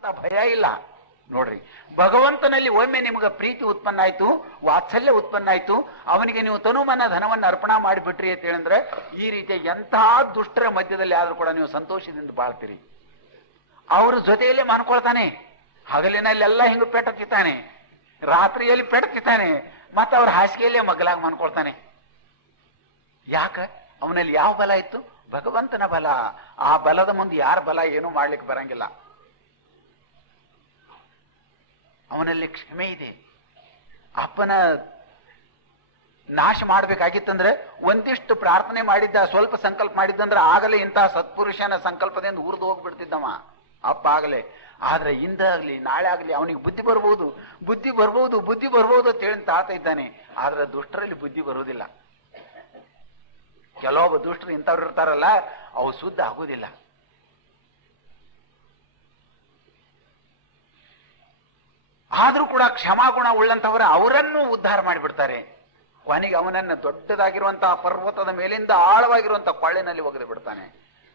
ಅಂತ ಭಯ ಇಲ್ಲ. ನೋಡ್ರಿ, ಭಗವಂತನಲ್ಲಿ ಒಮ್ಮೆ ನಿಮ್ಗೆ ಪ್ರೀತಿ ಉತ್ಪನ್ನ ಆಯ್ತು, ವಾತ್ಸಲ್ಯ ಉತ್ಪನ್ನ ಆಯ್ತು, ಅವನಿಗೆ ನೀವು ತನುಮನ ಧನವನ್ನು ಅರ್ಪಣಾ ಮಾಡಿಬಿಟ್ರಿ ಅಂತ ಹೇಳಿದ್ರೆ ಈ ರೀತಿಯ ಎಂಥ ದುಷ್ಟರ ಮಧ್ಯದಲ್ಲಿ ಆದ್ರೂ ಕೂಡ ನೀವು ಸಂತೋಷದಿಂದ ಬಾಳ್ತೀರಿ. ಅವ್ರ ಜೊತೆಯಲ್ಲಿ ಮಾಡ್ಕೊಳ್ತಾನೆ, ಹಗಲಿನಲ್ಲೆಲ್ಲ ಹಿಂಗ ಪೆಟ್ಟತ್ತಿತ್ತಾನೆ, ರಾತ್ರಿಯಲ್ಲಿ ಪೆಟ್ಟತ್ತಿತ್ತಾನೆ, ಮತ್ತೆ ಅವ್ರ ಹಾಸಿಗೆಯಲ್ಲೇ ಮಗ್ಲಾಗಿ ಮಾಡ್ಕೊಳ್ತಾನೆ. ಯಾಕ? ಅವನಲ್ಲಿ ಯಾವ ಬಲ ಇತ್ತು? ಭಗವಂತನ ಬಲ. ಆ ಬಲದ ಮುಂದೆ ಯಾರ ಬಲ ಏನೂ ಮಾಡ್ಲಿಕ್ಕೆ ಬರಂಗಿಲ್ಲ. ಅವನಲ್ಲಿ ಕ್ಷಮೆ ಇದೆ. ಅಪ್ಪನ ನಾಶ ಮಾಡ್ಬೇಕಾಗಿತ್ತಂದ್ರೆ ಒಂದಿಷ್ಟು ಪ್ರಾರ್ಥನೆ ಮಾಡಿದ್ದ, ಸ್ವಲ್ಪ ಸಂಕಲ್ಪ ಮಾಡಿದ್ದಂದ್ರೆ ಆಗಲೇ ಇಂತಹ ಸತ್ಪುರುಷನ ಸಂಕಲ್ಪದಿಂದ ಉರಿದು ಹೋಗ್ಬಿಡ್ತಿದ್ದವ ಅಪ್ಪ ಆಗಲೇ. ಆದ್ರೆ ಇಂದಾಗ್ಲಿ ನಾಳೆ ಆಗ್ಲಿ ಅವನಿಗೆ ಬುದ್ಧಿ ಬರ್ಬೋದು, ಬುದ್ಧಿ ಬರ್ಬೋದು, ಬುದ್ಧಿ ಬರ್ಬೋದು ಅಂತ ಹೇಳಿ ತಾಳ್ತಾ ಇದ್ದಾನೆ. ಆದ್ರೆ ದುಷ್ಟರಲ್ಲಿ ಬುದ್ಧಿ ಬರುವುದಿಲ್ಲ. ಕೆಲವೊಬ್ಬ ದುಷ್ಟರು ಇಂಥವ್ರು ಇರ್ತಾರಲ್ಲ, ಅವು ಶುದ್ಧ ಆಗುವುದಿಲ್ಲ. ಆದ್ರೂ ಕೂಡ ಕ್ಷಮಾಗುಣ ಉಳ್ಳಂತವರ ಅವರನ್ನು ಉದ್ಧಾರ ಮಾಡಿಬಿಡ್ತಾರೆ. ಕೊನೆಗೆ ಅವನನ್ನ ದೊಡ್ಡದಾಗಿರುವಂತಹ ಪರ್ವತದ ಮೇಲಿಂದ ಆಳವಾಗಿರುವಂತಹ ಕೊಳ್ಳಿನಲ್ಲಿ ಒಗೆದು ಬಿಡ್ತಾನೆ.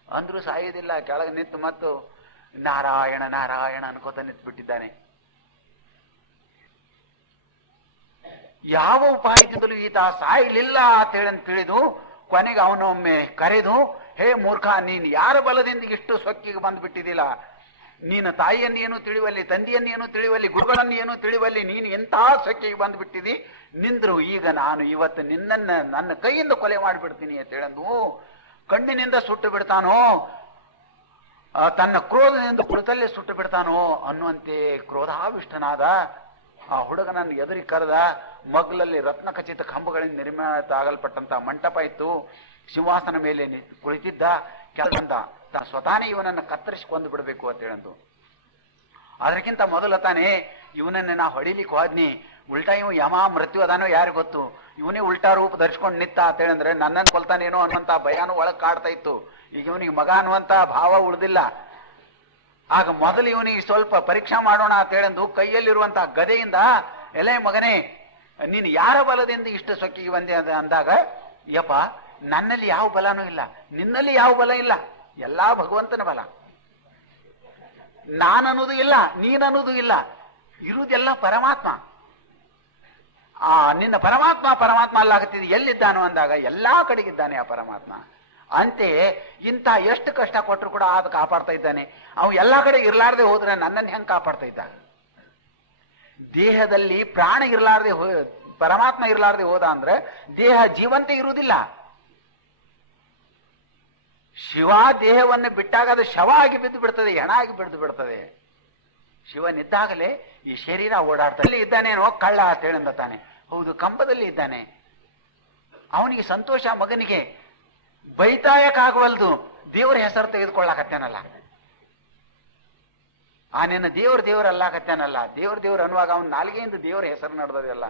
ಅಂದ್ರೂ ಸಾಯೋದಿಲ್ಲ, ಕೆಳಗೆ ನಿಂತು ಮತ್ತು ನಾರಾಯಣ ನಾರಾಯಣ ಅನ್ಕೋತ ನಿಂತು ಬಿಟ್ಟಿದ್ದಾನೆ. ಯಾವ ಉಪಾಯದಿಂದಲೂ ಈತ ಸಾಯಲಿಲ್ಲ ಅಂತ ತಿಳಿದು ಕೊನೆಗೆ ಅವನೊಮ್ಮೆ ಕರೆದು, ಹೇ ಮೂರ್ಖ, ನೀನು ಯಾರ ಬಲದಿಂದ ಇಷ್ಟು ಸೊಕ್ಕಿಗೆ ಬಂದ್ಬಿಟ್ಟಿದ್ದಿಲ್ಲ? ನೀನು ತಾಯಿಯನ್ನೇನು ತಿಳಿವಲ್ಲಿ, ತಂದೆಯನ್ನೇನು ತಿಳಿವಲ್ಲಿ, ಗುರುಗಳನ್ನ ಏನು ತಿಳಿವಲ್ಲಿ, ನೀನು ಎಂಥ ಸೊಕ್ಕಿಗೆ ಬಂದ್ಬಿಟ್ಟಿದಿ. ನಿಂದ್ರು, ಈಗ ನಾನು ಇವತ್ತು ನಿನ್ನನ್ನ ನನ್ನ ಕೈಯಿಂದ ಕೊಲೆ ಮಾಡಿಬಿಡ್ತೀನಿ ಅಂತ ಹೇಳಂದು ಕಣ್ಣಿನಿಂದ ಸುಟ್ಟು ಬಿಡ್ತಾನೋ, ತನ್ನ ಕ್ರೋಧದಿಂದ ಕುಳಿತಲ್ಲೇ ಸುಟ್ಟು ಬಿಡ್ತಾನೋ ಅನ್ನುವಂತೆ ಕ್ರೋಧಾವಿಷ್ಟನಾದ ಆ ಹುಡುಗನನ್ನು ಎದುರಿ ಕರೆದ. ಮಗ್ಲಲ್ಲಿ ರತ್ನ ಖಚಿತ ಕಂಬಗಳಿಂದ ನಿರ್ಮಿತ ಆಗಲ್ಪಟ್ಟಂತ ಮಂಟಪ ಇತ್ತು. ಸಿಂಹಾಸನ ಮೇಲೆ ಕುಳಿತಿದ್ದ ಕೆಲವಂತ ಸ್ವತಾನೇ ಇವನನ್ನು ಕತ್ತರಿಸಿ ಕೊಂದು ಬಿಡಬೇಕು ಅಂತ ಹೇಳಂದು. ಅದಕ್ಕಿಂತ ಮೊದಲು ತಾನೇ ಇವನನ್ನ ನಾ ಹೊಡಿಲಿಕ್ಕೆ ಹೋದ್ನಿ, ಉಲ್ಟಾ ಇವ್ ಯಮ ಮೃತ್ಯು ಅದಾನೋ ಯಾರು ಗೊತ್ತು, ಇವನೇ ಉಲ್ಟಾ ರೂಪ ಧರಿಸ್ಕೊಂಡು ನಿಂತ ಅಂತ ಹೇಳಂದ್ರೆ ನನ್ನನ್ನು ಕೊಲ್ತಾನೇನೋ ಅನ್ನುವಂತ ಭಯಾನು ಒಳಗ್ ಕಾಡ್ತಾ ಇತ್ತು. ಈಗ ಇವನಿಗೆ ಮಗ ಅನ್ನುವಂತ ಭಾವ ಉಳಿದಿಲ್ಲ. ಆಗ ಮೊದಲು ಇವನಿಗೆ ಸ್ವಲ್ಪ ಪರೀಕ್ಷಾ ಮಾಡೋಣ ಅಂತ ಹೇಳಂದು ಕೈಯಲ್ಲಿರುವಂತಹ ಗದೆಯಿಂದ, ಎಲೆ ಮಗನೇ, ನೀನು ಯಾರ ಬಲದಿಂದ ಇಷ್ಟು ಸೊಕ್ಕಿಗೆ ಬಂದೆ ಅಂದಾಗ, ಯಪ್ಪ ನನ್ನಲ್ಲಿ ಯಾವ ಬಲನೂ ಇಲ್ಲ, ನಿನ್ನಲ್ಲಿ ಯಾವ ಬಲ ಇಲ್ಲ, ಎಲ್ಲಾ ಭಗವಂತನ ಬಲ. ನಾನನ್ನೋದು ಇಲ್ಲ, ನೀನನ್ನೋದು ಇಲ್ಲ, ಇರುವುದೆಲ್ಲ ಪರಮಾತ್ಮ. ನಿನ್ನ ಪರಮಾತ್ಮ ಪರಮಾತ್ಮ ಅಲ್ಲಾಗುತ್ತಿದೆ, ಎಲ್ಲಿದ್ದಾನು ಅಂದಾಗ ಎಲ್ಲಾ ಕಡೆಗಿದ್ದಾನೆ ಆ ಪರಮಾತ್ಮ. ಅಂತೆಯೇ ಇಂಥ ಎಷ್ಟು ಕಷ್ಟ ಕೊಟ್ಟರು ಕೂಡ ಅದು ಕಾಪಾಡ್ತಾ ಇದ್ದಾನೆ. ಅವ ಎಲ್ಲಾ ಕಡೆ ಇರ್ಲಾರ್ದೆ ಹೋದ್ರೆ ನನ್ನನ್ನು ಹೆಂಗ್ ಕಾಪಾಡ್ತಾ ಇದ್ದ? ದೇಹದಲ್ಲಿ ಪ್ರಾಣ ಇರ್ಲಾರ್ದೆ ಪರಮಾತ್ಮ ಇರ್ಲಾರ್ದೆ ಹೋದ ಅಂದ್ರೆ ದೇಹ ಜೀವಂತ ಇರುವುದಿಲ್ಲ. ಶಿವ ದೇಹವನ್ನು ಬಿಟ್ಟಾಗ ಅದು ಶವ ಆಗಿ ಬಿದ್ದು ಬಿಡ್ತದೆ, ಹೆಣ ಆಗಿ ಬಿದ್ದು ಬಿಡ್ತದೆ. ಶಿವನಿದ್ದಾಗಲೇ ಈ ಶರೀರ ಓಡಾಡ್ತಲ್ಲಿ ಇದ್ದಾನೇನೋ ಕಳ್ಳ ಅಂತ ಹೇಳಿಂದ ತಾನೆ. ಹೌದು, ಕಂಬದಲ್ಲಿ ಇದ್ದಾನೆ. ಅವನಿಗೆ ಸಂತೋಷ, ಮಗನಿಗೆ ಬೈತಾಯಕ್ಕಾಗವಲ್ದು, ದೇವರ ಹೆಸರು ತೆಗೆದುಕೊಳ್ಳಾಕತ್ತೇನಲ್ಲ. ನಿನ್ನ ದೇವರಲ್ಲಾಕತ್ತೇನಲ್ಲ. ದೇವ್ರ ಅನ್ನುವಾಗ ಅವನ ನಾಲಿಗೆಯಿಂದ ದೇವರ ಹೆಸರು ನಡೆದದಲ್ಲ.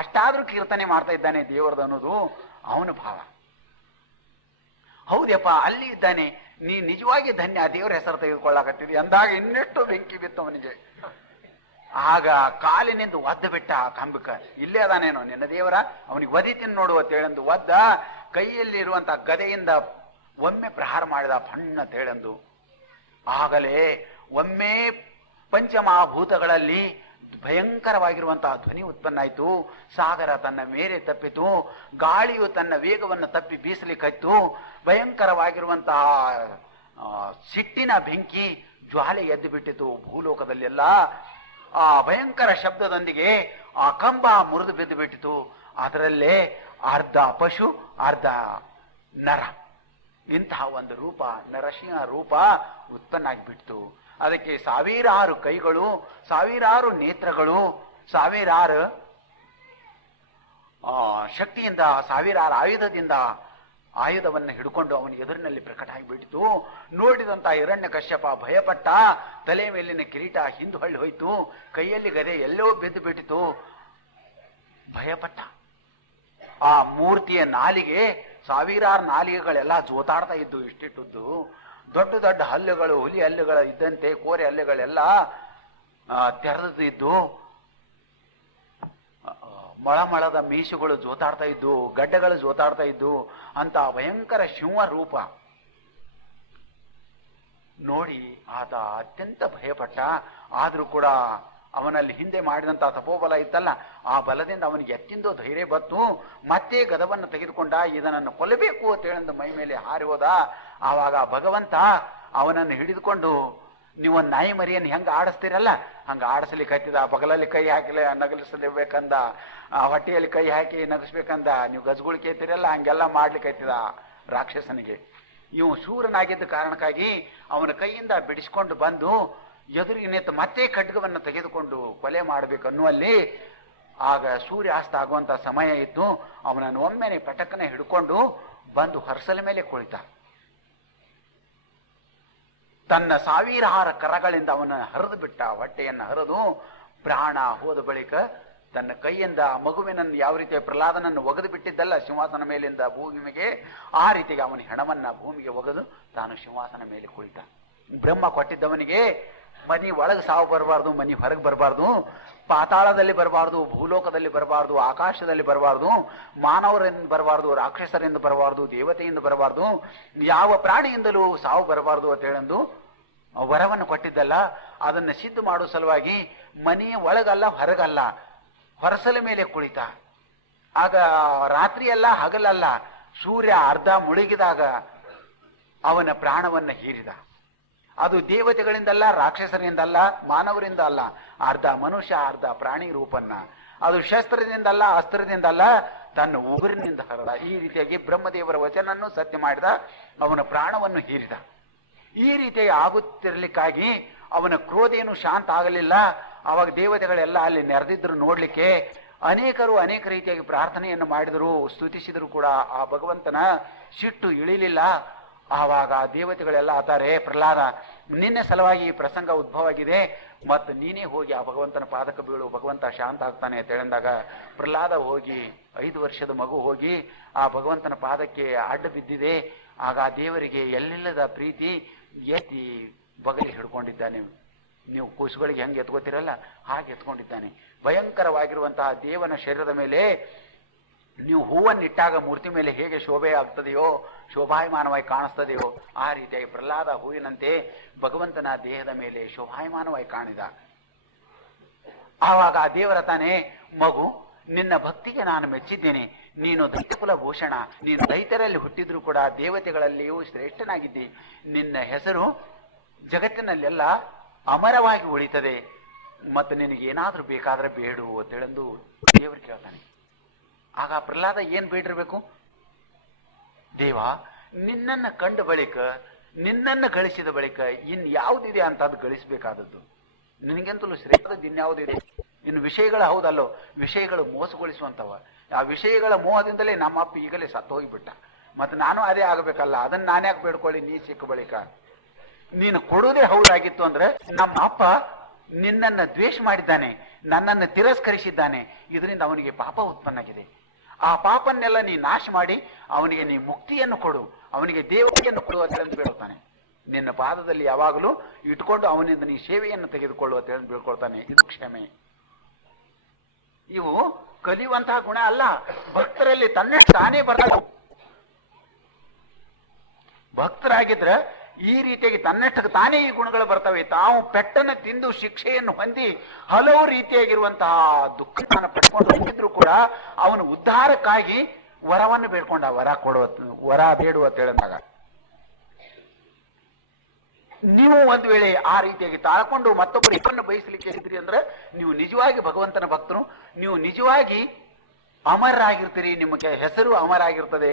ಅಷ್ಟಾದ್ರೂ ಕೀರ್ತನೆ ಮಾಡ್ತಾ ಇದ್ದಾನೆ ದೇವರದು ಅನ್ನೋದು ಅವನ ಭಾವ. ಹೌದಪ್ಪ, ಅಲ್ಲಿ ಇದ್ದಾನೆ, ನೀ ನಿಜವಾಗಿ ಧನ್ಯ, ದೇವರ ಹೆಸರು ತೆಗೆದುಕೊಳ್ಳಾಕತ್ತಿದಿ ಅಂದಾಗ ಇನ್ನೆಷ್ಟು ಬೆಂಕಿ ಬಿತ್ತು ಅವನಿಗೆ. ಆಗ ಕಾಲಿನಿಂದ ಒದ್ದು ಬಿಟ್ಟ ಆ ಕಂಬಕ್ಕ, ಇಲ್ಲೇ ಅದಾನೇನೋ ನಿನ್ನ ದೇವರ, ಅವನಿಗೆ ಒದಿತೀನಿ ನೋಡು ಅಂತ ಹೇಳಂದು ಒದ್ದ. ಕೈಯಲ್ಲಿರುವಂತ ಗದೆಯಿಂದ ಒಮ್ಮೆ ಪ್ರಹಾರ ಮಾಡಿದ, ಫಣ್ಣ ತೇಳಂದು. ಆಗಲೇ ಒಮ್ಮೆ ಪಂಚಮಹಾಭೂತಗಳಲ್ಲಿ ಭಯಂಕರವಾಗಿರುವಂತಹ ಧ್ವನಿ ಉತ್ಪನ್ನ ಆಯಿತು. ಸಾಗರ ತನ್ನ ಮೇರೆ ತಪ್ಪಿತು, ಗಾಳಿಯು ತನ್ನ ವೇಗವನ್ನು ತಪ್ಪಿ ಬೀಸಲಿಕ್ಕಾಯ್ತು. ಭಯಂಕರವಾಗಿರುವಂತಹ ಸಿಟ್ಟಿನ ಬೆಂಕಿ ಜ್ವಾಲೆ ಎದ್ದು ಬಿಟ್ಟಿತು ಭೂಲೋಕದಲ್ಲೆಲ್ಲ. ಆ ಭಯಂಕರ ಶಬ್ದದೊಂದಿಗೆ ಆ ಕಂಬ ಮುರಿದು ಬಿದ್ದು ಬಿಟ್ಟಿತು. ಅದರಲ್ಲೇ ಅರ್ಧ ಪಶು ಅರ್ಧ ನರ, ಇಂತಹ ಒಂದು ರೂಪ, ನರಸಿಂಹ ರೂಪ ಉತ್ಪನ್ನ ಆಗಿಬಿಡ್ತು. ಅದಕ್ಕೆ ಸಾವಿರಾರು ಕೈಗಳು, ಸಾವಿರಾರು ನೇತ್ರಗಳು, ಸಾವಿರಾರು ಶಕ್ತಿಯಿಂದ, ಸಾವಿರಾರು ಆಯುಧವನ್ನು ಹಿಡ್ಕೊಂಡು ಅವನ ಎದುರಿನಲ್ಲಿ ಪ್ರಕಟ ಆಗಿಬಿಟ್ಟಿತು. ನೋಡಿದಂತ ಹಿರಣ್ಯ ಕಶ್ಯಪ ಭಯಪಟ್ಟ. ತಲೆ ಮೇಲಿನ ಕಿರೀಟ ಹಿಂದು ಹೊಳ್ಳಿ ಹೋಯ್ತು, ಕೈಯಲ್ಲಿ ಗದೆ ಎಲ್ಲೋ ಬಿದ್ದು ಬಿಟ್ಟಿತು, ಭಯಪಟ್ಟ. ಆ ಮೂರ್ತಿಯ ನಾಲಿಗೆ, ಸಾವಿರಾರು ನಾಲಿಗೆಗಳೆಲ್ಲ ಜೋತಾಡ್ತಾ ಇದ್ದು, ಇಷ್ಟಿಟ್ಟದ್ದು. ದೊಡ್ಡ ದೊಡ್ಡ ಹಲ್ಲುಗಳು, ಹುಲಿ ಹಲ್ಲುಗಳು ಇದ್ದಂತೆ ಕೋರೆ ಹಲ್ಲುಗಳೆಲ್ಲ ತೆರೆದಿದ್ದು. ಮೊಳಮಳದ ಮೀಸುಗಳು ಜೋತಾಡ್ತಾ ಇದ್ದು, ಗಡ್ಡೆಗಳು ಜೋತಾಡ್ತಾ ಇದ್ದು. ಅಂತ ಭಯಂಕರ ಸಿಂಹ ರೂಪ. ನೋಡಿ ಆತ ಅತ್ಯಂತ ಭಯಪಟ್ಟ. ಆದ್ರೂ ಕೂಡ ಅವನಲ್ಲಿ ಹಿಂದೆ ಮಾಡಿದಂತ ತಪೋಬಲ ಇದ್ದಲ್ಲ, ಆ ಬಲದಿಂದ ಅವನಿಗೆ ಎತ್ತಿಂದೋ ಧೈರ್ಯ ಬತ್ತು. ಮತ್ತೆ ಗದವನ್ನು ತೆಗೆದುಕೊಂಡ, ಇದನನ್ನು ಕೊಲ್ಲಬೇಕು ಅಂತ ಹೇಳಿದ ಮೈ ಮೇಲೆ ಹಾರಿ ಹೋದ. ಆವಾಗ ಭಗವಂತ ಅವನನ್ನು ಹಿಡಿದುಕೊಂಡು, ನೀವೊಂದು ನಾಯಿ ಮರಿಯನ್ನು ಹೆಂಗ ಆಡಿಸ್ತೀರಲ್ಲ ಹಂಗ ಆಡಿಸ್ಲಿಕ್ಕೆ ಹತ್ತಿದ. ಬಗಲಲ್ಲಿ ಕೈ ಹಾಕಿ ನಗಲಿಸಬೇಕಂದ, ಹೊಟ್ಟೆಯಲ್ಲಿ ಕೈ ಹಾಕಿ ನಗಿಸ್ಬೇಕಂದ. ನೀವು ಗಜಗುಳಿ ಕೇಳ್ತೀರಲ್ಲ ಹಂಗೆಲ್ಲ ಮಾಡ್ಲಿಕ್ಕೆ ಹತ್ತಿದ ರಾಕ್ಷಸನಿಗೆ. ಇವು ಶೂರನಾಗಿದ್ದ ಕಾರಣಕ್ಕಾಗಿ ಅವನ ಕೈಯಿಂದ ಬಿಡಿಸ್ಕೊಂಡು ಬಂದು ಎದುರಿಗೆ ನಿಂತು ಮತ್ತೆ ಖಡ್ಗವನ್ನು ತೆಗೆದುಕೊಂಡು ಕೊಲೆ ಮಾಡಬೇಕನ್ನುವಲ್ಲಿ ಆಗ ಸೂರ್ಯಾಸ್ತ ಆಗುವಂತ ಸಮಯ ಇದ್ದು ಅವನನ್ನು ಒಮ್ಮೆನೆ ಪಟಕನೆ ಹಿಡ್ಕೊಂಡು ಬಂದು ಹರಸಲ ಮೇಲೆ ಕುಳಿತ. ತನ್ನ ಸಾವಿರಾರು ಕರಗಳಿಂದ ಅವನ ಹರಿದು ಬಿಟ್ಟ. ಹೊಟ್ಟೆಯನ್ನು ಹರಿದು ಪ್ರಾಣ ಹೋದ ಬಳಿಕ ತನ್ನ ಕೈಯಿಂದ ಮಗುವಿನನ್ನು ಯಾವ ರೀತಿಯ ಪ್ರಹ್ಲಾದನನ್ನು ಒಗೆದು ಬಿಟ್ಟಿದ್ದಲ್ಲ ಸಿಂಹಾಸನ ಮೇಲಿಂದ ಭೂಮಿಗೆ, ಆ ರೀತಿಗೆ ಅವನ ಹೆಣವನ್ನ ಭೂಮಿಗೆ ಒಗೆದು ತಾನು ಸಿಂಹಾಸನ ಮೇಲೆ ಕುಳಿತ. ಬ್ರಹ್ಮ ಕೊಟ್ಟಿದ್ದವನಿಗೆ ಮನಿ ಒಳಗೆ ಸಾವು ಬರಬಾರ್ದು, ಮನಿ ಹೊರಗೆ ಬರಬಾರ್ದು, ಪಾತಾಳದಲ್ಲಿ ಬರಬಾರ್ದು, ಭೂಲೋಕದಲ್ಲಿ ಬರಬಾರ್ದು, ಆಕಾಶದಲ್ಲಿ ಬರಬಾರ್ದು, ಮಾನವರಿಂದ ಬರಬಾರ್ದು, ರಾಕ್ಷಸರಿಂದ ಬರಬಾರ್ದು, ದೇವತೆಯಿಂದ ಬರಬಾರ್ದು, ಯಾವ ಪ್ರಾಣಿಯಿಂದಲೂ ಸಾವು ಬರಬಾರ್ದು ಅಂತ ಹೇಳಂದು ವರವನ್ನು ಕೊಟ್ಟಿದ್ದಲ್ಲ. ಅದನ್ನು ಸಿದ್ಧ ಮಾಡುವ ಸಲುವಾಗಿ ಮನೆಯ ಒಳಗಲ್ಲ ಹೊರಗಲ್ಲ ಹೊರಸಲ ಮೇಲೆ ಕುಳಿತ. ಆಗ ರಾತ್ರಿಯಲ್ಲ ಹಗಲಲ್ಲ, ಸೂರ್ಯ ಅರ್ಧ ಮುಳುಗಿದಾಗ ಅವನ ಪ್ರಾಣವನ್ನು ಹೀರಿದ. ಅದು ದೇವತೆಗಳಿಂದಲ್ಲ, ರಾಕ್ಷಸರಿಂದಲ್ಲ, ಮಾನವರಿಂದ ಅಲ್ಲ, ಅರ್ಧ ಮನುಷ್ಯ ಅರ್ಧ ಪ್ರಾಣಿ ರೂಪನ್ನ. ಅದು ಶಸ್ತ್ರದಿಂದಲ್ಲ, ಅಸ್ತ್ರದಿಂದಲ್ಲ, ತನ್ನ ಉಗುರಿನಿಂದ ಹರದ. ಈ ರೀತಿಯಾಗಿ ಬ್ರಹ್ಮದೇವರ ವಚನನ್ನು ಸತ್ಯ ಮಾಡಿದ, ಅವನ ಪ್ರಾಣವನ್ನು ಹೀರಿದ. ಈ ರೀತಿಯಾಗಿ ಆಗುತ್ತಿರಲಿಕ್ಕಾಗಿ ಅವನ ಕ್ರೋಧ ಏನು ಶಾಂತ ಆಗಲಿಲ್ಲ. ಅವಾಗ ದೇವತೆಗಳೆಲ್ಲ ಅಲ್ಲಿ ನೆರೆದಿದ್ರು ನೋಡ್ಲಿಕ್ಕೆ. ಅನೇಕರು ಅನೇಕ ರೀತಿಯಾಗಿ ಪ್ರಾರ್ಥನೆಯನ್ನು ಮಾಡಿದರು, ಸ್ತುತಿಸಿದ್ರು ಕೂಡ ಆ ಭಗವಂತನ ಸಿಟ್ಟು ಇಳಿಲಿಲ್ಲ. ಆವಾಗ ದೇವತೆಗಳೆಲ್ಲ ಆತಾರೆ, ಪ್ರಹ್ಲಾದ ನಿನ್ನೆ ಸಲುವಾಗಿ ಈ ಪ್ರಸಂಗ ಉದ್ಭವ ಆಗಿದೆ, ಮತ್ತು ನೀನೇ ಹೋಗಿ ಆ ಭಗವಂತನ ಪಾದಕ ಬೀಳು, ಭಗವಂತ ಶಾಂತ ಆಗ್ತಾನೆ ಅಂತ ಹೇಳಿದಾಗ ಪ್ರಹ್ಲಾದ ಹೋಗಿ 5 ವರ್ಷದ ಮಗು ಹೋಗಿ ಆ ಭಗವಂತನ ಪಾದಕ್ಕೆ ಅಡ್ಡ ಬಿದ್ದಿದೆ. ಆಗ ಆ ದೇವರಿಗೆ ಎಲ್ಲಿಲ್ಲದ ಪ್ರೀತಿ ಎತ್ತಿ ಬಗಲಿ ಹಿಡ್ಕೊಂಡಿದ್ದಾನೆ. ನೀವು ಕೂಸುಗಳಿಗೆ ಹೆಂಗೆ ಎತ್ಕೋತಿರಲ್ಲ ಹಾಗೆ ಎತ್ಕೊಂಡಿದ್ದಾನೆ. ಭಯಂಕರವಾಗಿರುವಂತಹ ದೇವನ ಶರೀರದ ಮೇಲೆ ನೀವು ಹೂವನ್ನಿಟ್ಟಾಗ ಮೂರ್ತಿ ಮೇಲೆ ಹೇಗೆ ಶೋಭೆ ಆಗ್ತದೆಯೋ, ಶೋಭಾಯಮಾನವಾಗಿ ಕಾಣಿಸ್ತದೆಯೋ, ಆ ರೀತಿಯಾಗಿ ಪ್ರಹ್ಲಾದ ಹೂವಿನಂತೆ ಭಗವಂತನ ದೇಹದ ಮೇಲೆ ಶೋಭಾಯಮಾನವಾಗಿ ಕಾಣಿದ. ಆವಾಗ ಆ ದೇವರ ತಾನೇ, ಮಗು ನಿನ್ನ ಭಕ್ತಿಗೆ ನಾನು ಮೆಚ್ಚಿದ್ದೇನೆ, ನೀನು ದೈತ್ಯಕುಲ ಭೂಷಣ, ನೀನು ದೈತ್ಯರಲ್ಲಿ ಹುಟ್ಟಿದ್ರೂ ಕೂಡ ದೇವತೆಗಳಲ್ಲಿಯೂ ಶ್ರೇಷ್ಠನಾಗಿದ್ದಿ, ನಿನ್ನ ಹೆಸರು ಜಗತ್ತಿನಲ್ಲೆಲ್ಲ ಅಮರವಾಗಿ ಉಳಿತದೆ, ಮತ್ತು ನಿನಗೇನಾದ್ರೂ ಬೇಕಾದ್ರೆ ಬೇಡು ಅಂತ ಹೇಳಂದು ದೇವರು ಕೇಳ್ತಾನೆ. ಆಗ ಪ್ರಹ್ಲಾದ ಏನ್ ಬೇಡಿರ್ಬೇಕು? ದೇವ ನಿನ್ನನ್ನು ಕಂಡ ಬಳಿಕ, ನಿನ್ನನ್ನು ಗಳಿಸಿದ ಬಳಿಕ ಇನ್ ಯಾವುದಿದೆ ಅಂತ ಅದು ಗಳಿಸಬೇಕಾದದ್ದು. ನಿನಗೆಂತಲೂ ಶ್ರೇಷ್ಠದ್ದು ಇನ್ಯಾವುದಿದೆ? ಇನ್ನು ವಿಷಯಗಳು ಹೌದಲ್ಲೋ, ವಿಷಯಗಳು ಮೋಸಗೊಳಿಸುವಂತವ. ಆ ವಿಷಯಗಳ ಮೋಹದಿಂದಲೇ ನಮ್ಮ ಅಪ್ಪ ಈಗಲೇ ಸತ್ತು ಹೋಗಿಬಿಟ್ಟ. ಮತ್ತೆ ನಾನು ಅದೇ ಆಗಬೇಕಲ್ಲ, ಅದನ್ನ ನಾನ್ಯಾಕೆ ಬೇಡ್ಕೊಳ್ಳಿ? ನೀ ಸಿಕ್ಕ ಬಳಿಕ ನೀನು ಕೊಡುವುದೇ ಹೌದಾಗಿತ್ತು ಅಂದ್ರೆ, ನಮ್ಮ ಅಪ್ಪ ನಿನ್ನನ್ನು ದ್ವೇಷ ಮಾಡಿದ್ದಾನೆ, ನನ್ನನ್ನು ತಿರಸ್ಕರಿಸಿದ್ದಾನೆ, ಇದರಿಂದ ಅವನಿಗೆ ಪಾಪ ಉತ್ಪನ್ನಾಗಿದೆ. ಆ ಪಾಪನ್ನೆಲ್ಲ ನೀ ನಾಶ ಮಾಡಿ ಅವನಿಗೆ ನೀ ಮುಕ್ತಿಯನ್ನು ಕೊಡು, ಅವನಿಗೆ ದೇವತೆಯನ್ನು ಕೊಡು ಅಂತ ಹೇಳಿ ಬೇಡ್ತಾನೆ. ನಿನ್ನ ಪಾದದಲ್ಲಿ ಯಾವಾಗಲೂ ಇಟ್ಕೊಂಡು ಅವನಿಂದ ನೀ ಸೇವೆಯನ್ನು ತೆಗೆದುಕೊಳ್ಳು ಅಂತ ಹೇಳಿ ಬೀಳ್ಕೊಳ್ತಾನೆ. ಇದು ಕ್ಷಮೆ. ಇವು ಕಲಿಯುವಂತಹ ಗುಣ ಅಲ್ಲ, ಭಕ್ತರಲ್ಲಿ ತನ್ನಷ್ಟು ತಾನೇ ಬರ್ತದೆ. ಭಕ್ತರಾಗಿದ್ರೆ ಈ ರೀತಿಯಾಗಿ ತನ್ನಷ್ಟಕ್ಕೆ ತಾನೇ ಈ ಗುಣಗಳು ಬರ್ತವೆ. ತಾವು ಪೆಟ್ಟನ್ನು ತಿಂದು ಶಿಕ್ಷೆಯನ್ನು ಹೊಂದಿ ಹಲವು ರೀತಿಯಾಗಿರುವಂತಹ ದುಃಖವನ್ನು ಪಡ್ಕೊಂಡು ಹೋಗಿದ್ರು ಕೂಡ ಅವನು ಉದ್ಧಾರಕ್ಕಾಗಿ ವರವನ್ನು ಬೇಡ್ಕೊಂಡ. ವರ ಬೇಡು ಅಂತ ಹೇಳಿದಾಗ ನೀವು ಒಂದು ವೇಳೆ ಆ ರೀತಿಯಾಗಿ ತಾಳ್ಕೊಂಡು ಮತ್ತೊಬ್ಬರು ಇಬ್ಬರನ್ನು ಬಯಸಲಿಕ್ಕೆ ಇದ್ರಿ ಅಂದ್ರೆ ನೀವು ನಿಜವಾಗಿ ಭಗವಂತನ ಭಕ್ತರು, ನೀವು ನಿಜವಾಗಿ ಅಮರರಾಗಿರ್ತೀರಿ, ನಿಮಗೆ ಹೆಸರು ಅಮರಾಗಿರ್ತದೆ.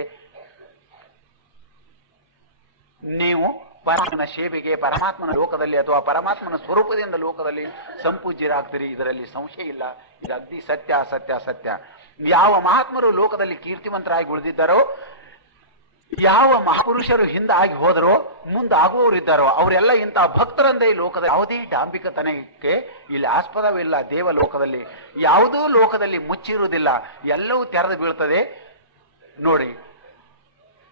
ನೀವು ಪರಮಾತ್ಮನ ಸೇವೆಗೆ, ಪರಮಾತ್ಮನ ಲೋಕದಲ್ಲಿ ಅಥವಾ ಪರಮಾತ್ಮನ ಸ್ವರೂಪದಿಂದ ಲೋಕದಲ್ಲಿ ಸಂಪೂಜ್ಯರಾಗ್ತೀರಿ, ಇದರಲ್ಲಿ ಸಂಶಯ ಇಲ್ಲ. ಇದು ಅಗ್ದಿ ಸತ್ಯ ಸತ್ಯ ಸತ್ಯ. ಯಾವ ಮಹಾತ್ಮರು ಲೋಕದಲ್ಲಿ ಕೀರ್ತಿವಂತರಾಗಿ ಉಳಿದಿದ್ದಾರೋ, ಯಾವ ಮಹಾಪುರುಷರು ಹಿಂದಾಗಿ ಹೋದರೋ, ಮುಂದಾಗುವವರು ಇದ್ದಾರೋ, ಅವರೆಲ್ಲ ಇಂತಹ ಭಕ್ತರಂದೇ ಈ ಲೋಕದಲ್ಲಿ ಯಾವುದೇ ಡಾಂಬಿಕತನಕ್ಕೆ ಇಲ್ಲಿ ಆಸ್ಪದವಿಲ್ಲ. ದೇವ ಲೋಕದಲ್ಲಿ ಯಾವುದೂ ಲೋಕದಲ್ಲಿ ಮುಚ್ಚಿರುವುದಿಲ್ಲ, ಎಲ್ಲವೂ ತೆರೆದು ಬೀಳ್ತದೆ. ನೋಡಿ,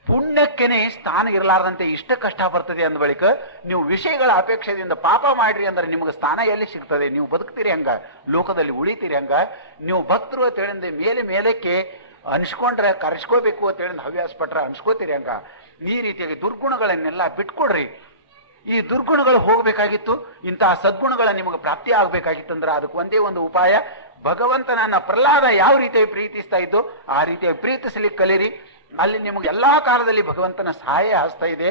ಪುಣ್ಯಕ್ಕೆನೆ ಸ್ಥಾನ ಇರಲಾರ್ದಂತೆ ಇಷ್ಟ ಕಷ್ಟ ಬರ್ತದೆ ಅಂದ ಬಳಿಕ ನೀವು ವಿಷಯಗಳ ಅಪೇಕ್ಷೆಯಿಂದ ಪಾಪ ಮಾಡ್ರಿ ಅಂದ್ರೆ ನಿಮಗೆ ಸ್ಥಾನ ಎಲ್ಲಿ ಸಿಗ್ತದೆ? ನೀವು ಬದುಕ್ತೀರಿ ಹಂಗ, ಲೋಕದಲ್ಲಿ ಉಳಿತೀರಿ ಹಂಗ. ನೀವು ಭಕ್ತರು ಅಂತ ಹೇಳಿದ ಮೇಲೆ ಮೇಲಕ್ಕೆ ಅನ್ಸ್ಕೊಂಡ್ರೆ, ಕರೆಸ್ಕೋಬೇಕು ಅಂತ ಹೇಳಿದ ಹವ್ಯಾಸ ಪಟ್ರೆ ಅನ್ಸ್ಕೋತೀರಿ ಹಂಗ. ಈ ರೀತಿಯಾಗಿ ದುರ್ಗುಣಗಳನ್ನೆಲ್ಲ ಬಿಟ್ಕೊಡ್ರಿ. ಈ ದುರ್ಗುಣಗಳು ಹೋಗಬೇಕಾಗಿತ್ತು, ಇಂತಹ ಸದ್ಗುಣಗಳ ನಿಮಗೆ ಪ್ರಾಪ್ತಿ ಆಗ್ಬೇಕಾಗಿತ್ತಂದ್ರೆ ಅದಕ್ಕೆ ಒಂದೇ ಒಂದು ಉಪಾಯ, ಭಗವಂತನನ್ನ ಪ್ರಹ್ಲಾದ ಯಾವ ರೀತಿಯಾಗಿ ಪ್ರೀತಿಸ್ತಾ ಇದ್ದು ಆ ರೀತಿಯಾಗಿ ಪ್ರೀತಿಸಲಿಕ್ಕೆ ಕಲೀರಿ. ಅಲ್ಲಿ ನಿಮಗೆ ಎಲ್ಲಾ ಕಾಲದಲ್ಲಿ ಭಗವಂತನ ಸಹಾಯ ಹಸ್ತಾ ಇದೆ.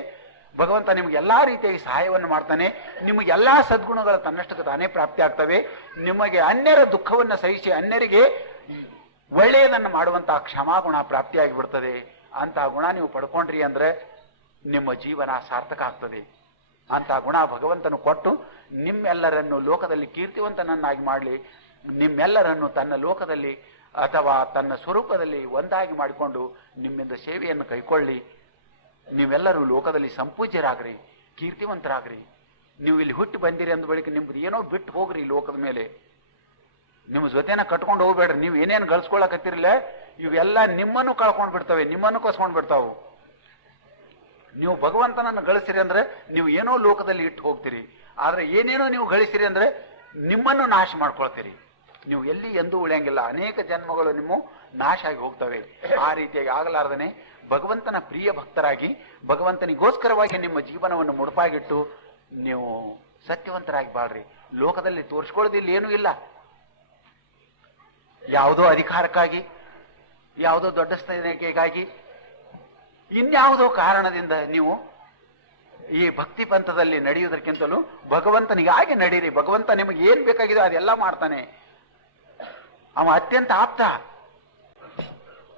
ಭಗವಂತ ನಿಮ್ಗೆ ಎಲ್ಲಾ ರೀತಿಯಾಗಿ ಸಹಾಯವನ್ನು ಮಾಡ್ತಾನೆ. ನಿಮಗೆ ಎಲ್ಲಾ ಸದ್ಗುಣಗಳು ತನ್ನಷ್ಟಕ್ಕೆ ತಾನೇ ಪ್ರಾಪ್ತಿ ಆಗ್ತವೆ. ನಿಮಗೆ ಅನ್ಯರ ದುಃಖವನ್ನು ಸಹಿಸಿ ಅನ್ಯರಿಗೆ ಒಳ್ಳೆಯದನ್ನು ಮಾಡುವಂತಹ ಕ್ಷಮಾಗುಣ ಪ್ರಾಪ್ತಿಯಾಗಿ ಬಿಡ್ತದೆ. ಅಂತಹ ಗುಣ ನೀವು ಪಡ್ಕೊಂಡ್ರಿ ಅಂದ್ರೆ ನಿಮ್ಮ ಜೀವನ ಸಾರ್ಥಕ ಆಗ್ತದೆ. ಅಂತಹ ಗುಣ ಭಗವಂತನು ಕೊಟ್ಟು ನಿಮ್ಮೆಲ್ಲರನ್ನು ಲೋಕದಲ್ಲಿ ಕೀರ್ತಿವಂತನನ್ನಾಗಿ ಮಾಡಲಿ, ನಿಮ್ಮೆಲ್ಲರನ್ನು ತನ್ನ ಲೋಕದಲ್ಲಿ ಅಥವಾ ತನ್ನ ಸ್ವರೂಪದಲ್ಲಿ ಒಂದಾಗಿ ಮಾಡಿಕೊಂಡು ನಿಮ್ಮಿಂದ ಸೇವೆಯನ್ನು ಕೈಕೊಳ್ಳಿ. ನೀವೆಲ್ಲರೂ ಲೋಕದಲ್ಲಿ ಸಂಪೂಜ್ಯರಾಗ್ರಿ, ಕೀರ್ತಿವಂತರಾಗ್ರಿ. ನೀವು ಇಲ್ಲಿ ಹುಟ್ಟಿ ಬಂದಿರಿ ಅಂದ ಬಳಿಕ ನಿಮ್ದು ಏನೋ ಬಿಟ್ಟು ಹೋಗ್ರಿ ಲೋಕದ ಮೇಲೆ. ನಿಮ್ಮ ಜೊತೆನ ಕಟ್ಕೊಂಡು ಹೋಗ್ಬೇಡ್ರಿ. ನೀವು ಏನೇನು ಗಳಿಸ್ಕೊಳಕತ್ತಿರಲ್ಲ ಇವೆಲ್ಲ ನಿಮ್ಮನ್ನು ಕಳ್ಕೊಂಡು ಬಿಡ್ತವೆ, ನಿಮ್ಮನ್ನು ಕಸ್ಕೊಂಡು ಬಿಡ್ತಾವು. ನೀವು ಭಗವಂತನನ್ನು ಗಳಿಸಿರಿ ಅಂದ್ರೆ ನೀವು ಏನೋ ಲೋಕದಲ್ಲಿ ಇಟ್ಟು ಹೋಗ್ತೀರಿ. ಆದ್ರೆ ಏನೇನೋ ನೀವು ಗಳಿಸಿರಿ ಅಂದ್ರೆ ನಿಮ್ಮನ್ನು ನಾಶ ಮಾಡ್ಕೊಳ್ತೀರಿ. ನೀವು ಎಲ್ಲಿ ಎಂದೂ ಉಳಿಯಂಗಿಲ್ಲ. ಅನೇಕ ಜನ್ಮಗಳು ನಿಮ್ಮ ನಾಶ ಆಗಿ ಹೋಗ್ತವೆ. ಆ ರೀತಿಯಾಗಿ ಆಗಲಾರ್ದನೆ ಭಗವಂತನ ಪ್ರಿಯ ಭಕ್ತರಾಗಿ ಭಗವಂತನಿಗೋಸ್ಕರವಾಗಿ ನಿಮ್ಮ ಜೀವನವನ್ನು ಮುಡುಪಾಗಿಟ್ಟು ನೀವು ಸತ್ಯವಂತರಾಗಿ ಬಾಳ್ರಿ. ಲೋಕದಲ್ಲಿ ತೋರಿಸ್ಕೊಳ್ಳೋದಿಲ್ಲ ಏನೂ ಇಲ್ಲ. ಯಾವುದೋ ಅಧಿಕಾರಕ್ಕಾಗಿ, ಯಾವುದೋ ದೊಡ್ಡ ಸ್ಥಾನಕ್ಕಾಗಿ, ಇನ್ಯಾವುದೋ ಕಾರಣದಿಂದ ನೀವು ಈ ಭಕ್ತಿ ಪಂಥದಲ್ಲಿ ನಡೆಯುವುದಕ್ಕಿಂತಲೂ ಭಗವಂತನಿಗಾಗಿ ನಡೀರಿ. ಭಗವಂತ ನಿಮಗೆ ಏನ್ ಬೇಕಾಗಿದೆ ಅದೆಲ್ಲ ಮಾಡ್ತಾನೆ. ಅವ ಅತ್ಯಂತ ಆಪ್ತ.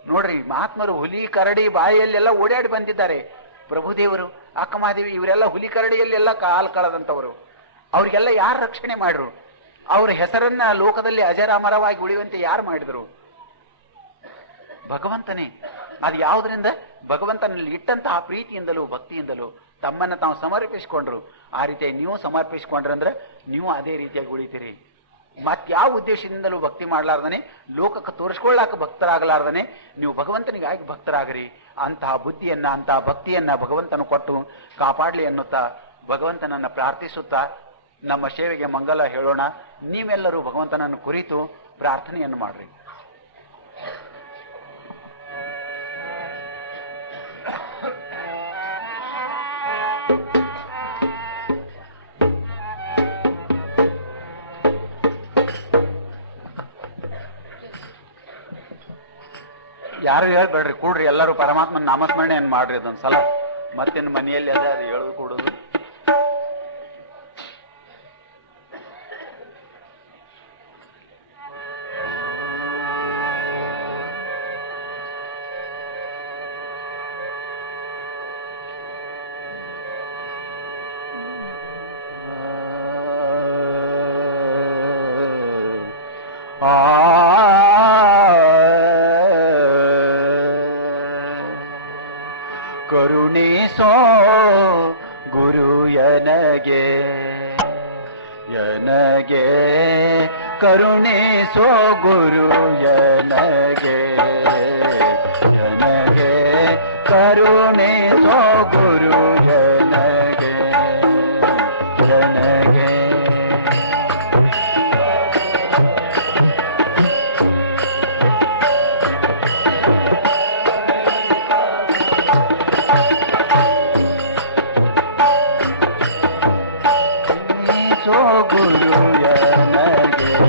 ನೋಡ್ರಿ, ಮಹಾತ್ಮರು ಹುಲಿ ಕರಡಿ ಬಾಯಿಯಲ್ಲೆಲ್ಲ ಓಡಾಡಿ ಬಂದಿದ್ದಾರೆ. ಪ್ರಭುದೇವರು, ಅಕ್ಕಮಹಾದೇವಿ ಇವರೆಲ್ಲ ಹುಲಿ ಕರಡಿಯಲ್ಲೆಲ್ಲ ಕಾಲು ಕಳೆದಂಥವರು. ಅವ್ರಿಗೆಲ್ಲ ಯಾರು ರಕ್ಷಣೆ ಮಾಡ್ರು? ಅವ್ರ ಹೆಸರನ್ನ ಲೋಕದಲ್ಲಿ ಅಜರಾಮರವಾಗಿ ಉಳಿಯುವಂತೆ ಯಾರು ಮಾಡಿದ್ರು? ಭಗವಂತನೇ. ಅದು ಯಾವುದರಿಂದ? ಭಗವಂತನಲ್ಲಿ ಇಟ್ಟಂತಹ ಪ್ರೀತಿಯಿಂದಲೂ ಭಕ್ತಿಯಿಂದಲೂ ತಮ್ಮನ್ನು ತಾವು ಸಮರ್ಪಿಸಿಕೊಂಡ್ರು. ಆ ರೀತಿಯಾಗಿ ನೀವು ಸಮರ್ಪಿಸಿಕೊಂಡ್ರಂದ್ರೆ ನೀವು ಅದೇ ರೀತಿಯಾಗಿ ಉಳಿತೀರಿ. ಮತ್ಯಾವ ಉದ್ದೇಶದಿಂದಲೂ ಭಕ್ತಿ ಮಾಡಲಾರ್ದನೆ, ಲೋಕಕ್ಕೆ ತೋರಿಸ್ಕೊಳ್ಳಾಕ ಭಕ್ತರಾಗಲಾರ್ದನೆ ನೀವು ಭಗವಂತನಿಗಾಗಿ ಭಕ್ತರಾಗ್ರಿ. ಅಂತಹ ಬುದ್ಧಿಯನ್ನ, ಅಂತಹ ಭಕ್ತಿಯನ್ನ ಭಗವಂತನು ಕೊಟ್ಟು ಕಾಪಾಡಲಿ ಅನ್ನುತ್ತಾ ಭಗವಂತನನ್ನು ಪ್ರಾರ್ಥಿಸುತ್ತಾ ನಮ್ಮ ಸೇವೆಗೆ ಮಂಗಲ ಹೇಳೋಣ. ನೀವೆಲ್ಲರೂ ಭಗವಂತನನ್ನು ಕುರಿತು ಪ್ರಾರ್ಥನೆಯನ್ನು ಮಾಡ್ರಿ. ಯಾರು ಹೇಳ್ಬೇಡ್ರಿ, ಕೂಡ್ರಿ. ಎಲ್ಲರೂ ಪರಮಾತ್ಮನ ನಾಮಸ್ಮರಣೆಯನ್ನು ಮಾಡ್ರಿ. ಅದೊಂದ್ಸಲ ಮತ್ತೇನು ಮನೆಯಲ್ಲಿ ಅದೇ ಅದು ಹೇಳೋದು ಕೂಡೋದು. ಕರುಣಿಸೋ ಗುರು ಯನಗೆ, ಯನಗೆ ಕರುಣಿಸೋ ಗುರು ಯನಗೆ, ಯನಗೆ ಕರುಣಿಸೋ ಗುರು ಯನಗೆ,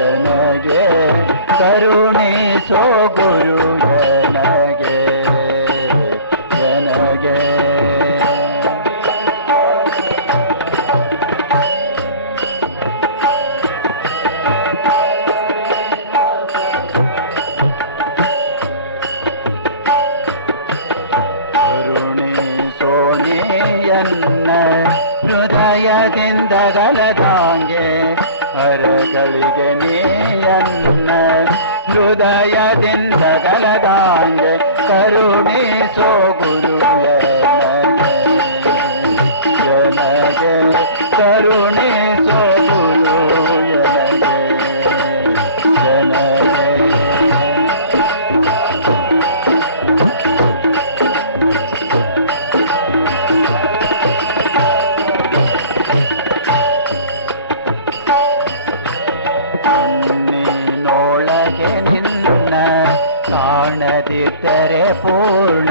ಯನಗೆ ಕರುಣಿಸೋ ಗುರು ಜನಗೆ, ಜನಗೆ ಕರುಣಿಸೋ ನೀಯನ್ನ ಹೃದಯದಿಂದ ಗಲದಾಂಗೆ, ಹರಗಳಿಗೆ ನೀಯನ್ನ ಹೃದಯದಿಂದ ಗಲದಾಂಗೆ, ಕರುಣಿಸೋ ಗುರು ಯನಗೆ, ಕರುಣಿಸೋ ಗುರು ಯನಗೆ, ಯನಗೆ ಕಾಣದಿದ್ದರೆ ಪೂರ್ಣ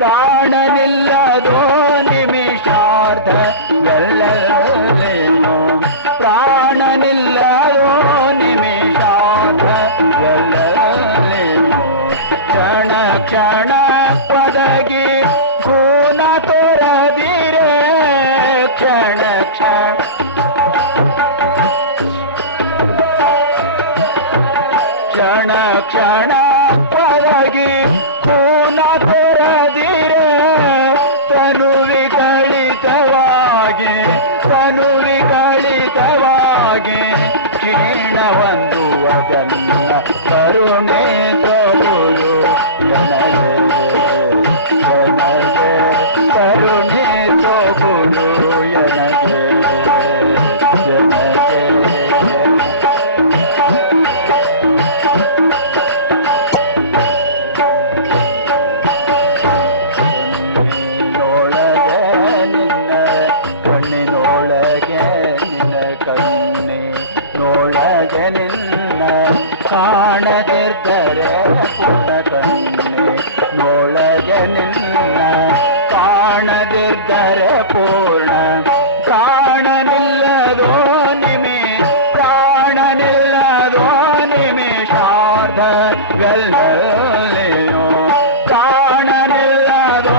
ಪ್ರಾಣನಿಲ್ಲದೋ ನಿಮಿಷಾರ್ಧಗಳೆಲ್ಲೇನೋ ಪ್ರಾಣನಿಲ್ಲದೋ ನಿಮಿಷಾರ್ಧಗಳೆಲ್ಲೇನೋ ಕ್ಷಣ ಕ್ಷಣ ಪದಗಿ ಖೂನ ತೊರದಿರೆ ಕ್ಷಣ ಕ್ಷಣ ಕ್ಷಣ ಕ್ಷಣ ಪದಗಿ ಖೂನ ತೊರದಿರೆ ತನು ವಿಗಳಿತವಾಗಿ ಕ್ಷೀಣವಂದುವದನ್ನ ಕರುಣೆ ಸೊಗುರು ಜನಗೆ ಜನಗೆ ಕರುಣೆ ಸೊಗುರು ಜನಗೆ ಜನಗೆ ಕಾಣದಿದ್ದರೆ ಪುಟ್ಟ ಕಣ್ಣೆ ನೋಳಗೆ ನಿನ್ನ ಕಾಣದಿದ್ದರೆ ಪೂರ್ಣ ಕಾಣನಿಲ್ಲದೋ ಪ್ರಾಣನಿಲ್ಲದೋ ನಿಮಿಷಾರ್ಧಗಳೆಲ್ಲೇನೋ ಕಾಣನಿಲ್ಲದೋ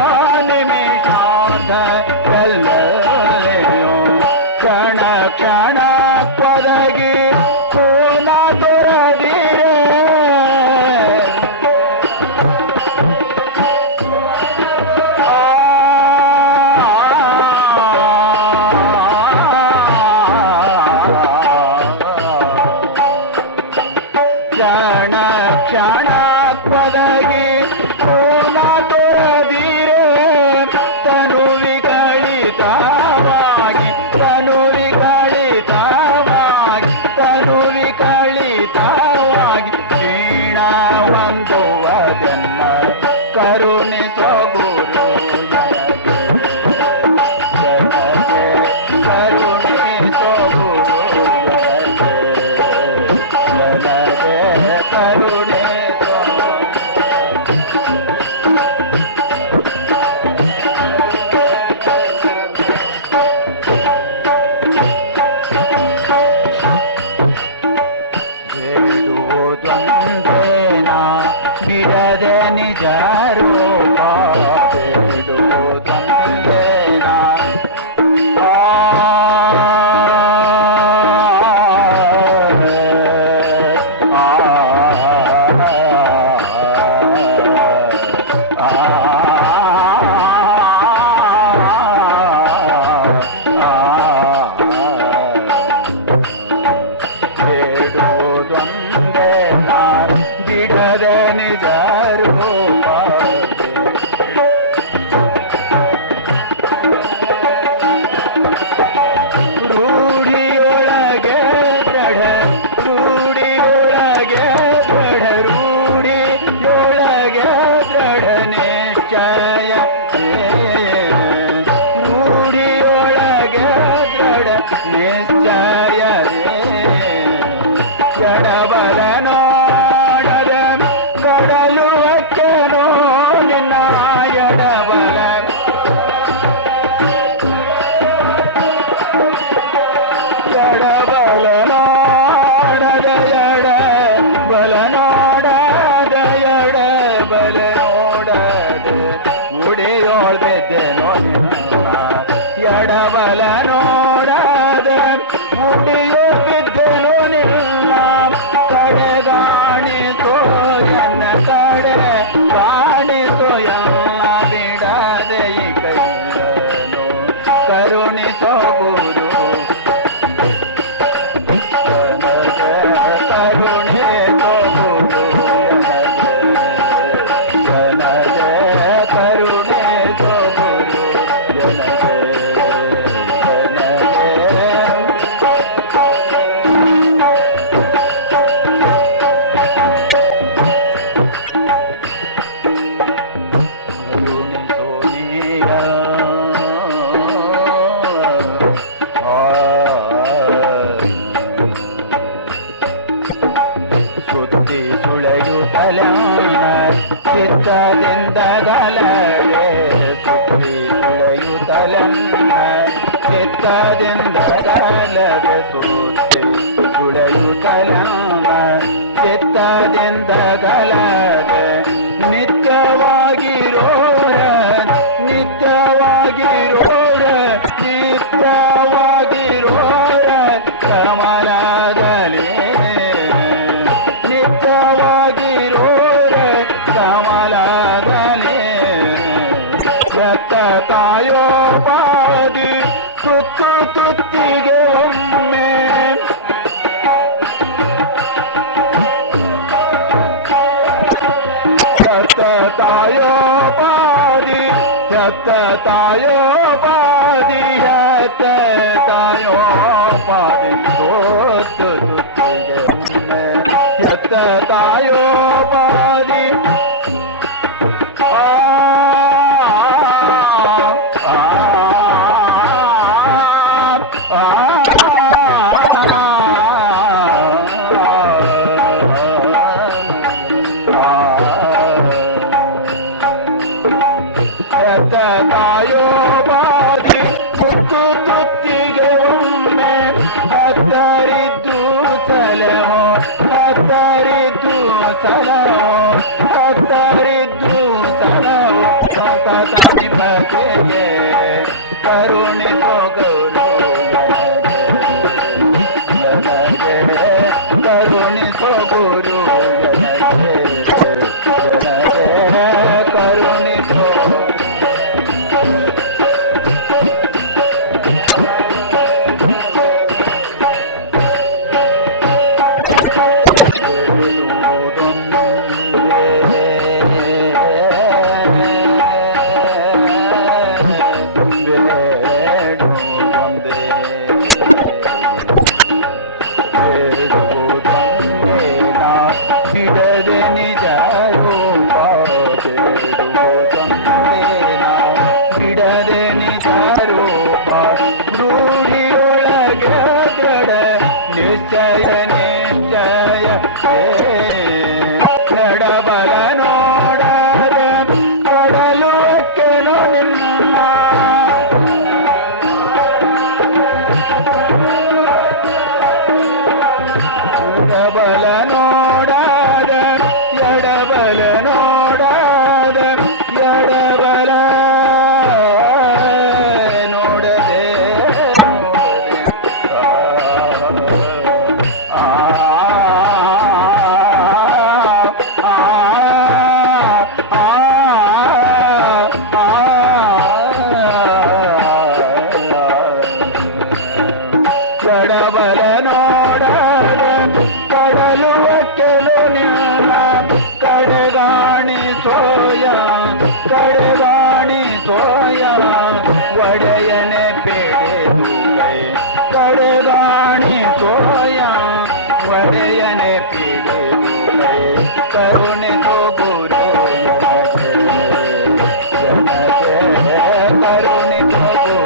ನಿಮಿಷಾರ್ಧಗಳೆಲ್ಲೇನೋ ಕ್ಷಣ ಕ್ಷಣ ಪದಗಿ ಖೂನ ತೊರದಿರೆ ಕ್ಷಣ ಕ್ಷಣ ಪದಗಿ ಖೂನ ತೊರದಿರೆ ತನು ವಿಗಳಿತವಾಗಿ ತನು ವಿಗಳಿತವಾಗಿ ತನು ವಿಗಳಿತವಾಗಿ ಕ್ಷೀಣವಂದುವದನ್ನ ಕರುಣಿಸೋ ಗುರು ಜನಗೆ ಕರುಣಿಸೋ ಗುರು ಜನಗೆ ಕರುಣಿಸೋ ಬೇಡುವುದೊಂದೇನಾ ಬಿಡದೆ ನಿಜ ರೂಪ ಬೇಡುವುದೊಂದೇನಾ ಬಿಡದೆ ನಿಜ ರೂಪ ರೂಢಿಯೊಳಗೆ ದೃಢ ರೂಢಿಯೊಳಗೆ ದೃಢ ರೂಢಿಯೊಳಗೆ ದೃಢ ನಿಶ್ಚಯ ರೂಢಿಯೊಳಗೆ ದೃಢ ನಿಶ್ಚಯ ಜಡಬಲನೋ ಕಡಲು ಅಕ್ಕನೋ ನಿನ್ನ ಎಡಬಲ ಎಡಬಲ ನೋಡದ ಎಡ ಬಲ ನೋಡದ ಎಡ ಬಲ ನೋಡದ ಮುಡಿಯೋಳ್ದಿದ್ದೇನೋ ನಿನ್ನ ಎಡಬಲ ನೋಡದ ಮುಡಿಯೋಳ್ದಿದ್ದೇನೋ ನಿನ್ನ ಕಡೆಗಾಣಿಸೋ ಎನ್ನ ಕಡೆ ಕಾಣಿಸೋ ಎನ್ನ ಬಿಡದೆ ಈ ಕೈಯನ್ನು ಕರುಣಿಸೋ ಗುರು ಜನಗೆ ಕರುಣಿಸೋ ಗುರು ಜನಗೆ ಕರುಣಿಸೋ ಗುರು ಜನಗೆ ಸುದ್ದಿ ಸುಳೆಯುತ್ತಲ ಚಿತ್ತದಿಂದ ಗಲಡೆ ಚಿತ್ತದಿಂದ ಗಲದೆ ಸೂತೆ ಸುಳೆಯುತ್ತಲಮ್ಮ ಚಿತ್ತದಿಂದ ಗಲದೆ ನಿತ್ಯವಾಗಿರೋರ ನಿತ್ಯವಾಗಿರೋರ ನಿತ್ಯವಾಗಿರೋರ ಕಮಲದಲ್ಲಿ ನಿತ್ಯವಾಗಿರೋರ ಕಮಲದಲ್ಲಿ ತಾಯೋ ಬಾದಿ ತುತ್ತು ತುತ್ತಿಗೆ ಒಮ್ಮೆ ತಾಯೋ ಬಾದಿ ತಾಯೋ ಬಾದಿ ತಾಯೋ ಬಾದಿ ತುತ್ತು ತುತ್ತಿಗೆ ಒಮ್ಮೆ ತಾಯೋ ಬಾದಿ ತಾಯೋ ಬಾದಿ ತುತ್ತು ತುತ್ತಿಗೆ ಒಮ್ಮೆ ಹತ್ತರಿತು ಸಲವೋ ಹತ್ತರಿತು ಸಲವೋ ಹತ್ತರಿತು ಸಲವೋ ನಿಮಗೆ ಕರುಣಿಸೋ ಗೌರು ಕರುಣಿಸೋ ಗುರು ಕರುಣಿಸೋ ಎಡಬಲ ನೋಡದ ಕಡಲು ಅಕ್ಕೇನೋ ನಿನ್ನ ಎಡಬಲ ನೋಡದ ಎಡಬಲ ನೋಡದ ಎಡಬಲ ನೋಡದೆ ಕಡಬಲ ನೋಡದ ಕಡಲು ಅಕ್ಕಲು ನ್ಯಾಲ ಕಡೆಗಾಣಿ ಸೋಯ ಕಡೆಗಾಣಿ ಸೋಯ ಒಡೆಯನೆ ಪೇಡೆದು ಕಡೆಗಾಣಿ ಸೋಯ ಒಡೆಯನೆ ಪೇಡೆದು ಕರುಣಿಸೋ ಗುರು ಕರುಣಿಸೋ ಗುರು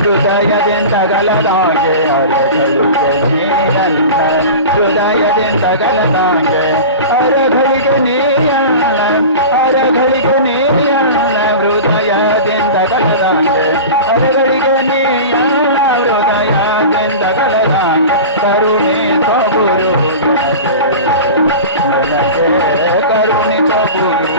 ಹೃದಯದಿಂದ ಗಲದಾಗೆ ಅರಗಳಿಗೆ ನೀಯಲ್ಲ ಹೃದಯದಿಂದ ಗಲದಾಗೆ ಅರಗಳಿಗೆ ನೀಯಲ್ಲ ಅರಗಳಿಗೆ ನೀಯಲ್ಲ ಹೃದಯದಿಂದ ಗಲದಾಗೆ ಅರಗಳಿಗೆ ನೀಯಲ್ಲ ಹೃದಯದಿಂದ ಗಲದಾಗೆ ಕರುಣಿಸೋ ಗುರು ಕರುಣಿಸೋ ಗುರು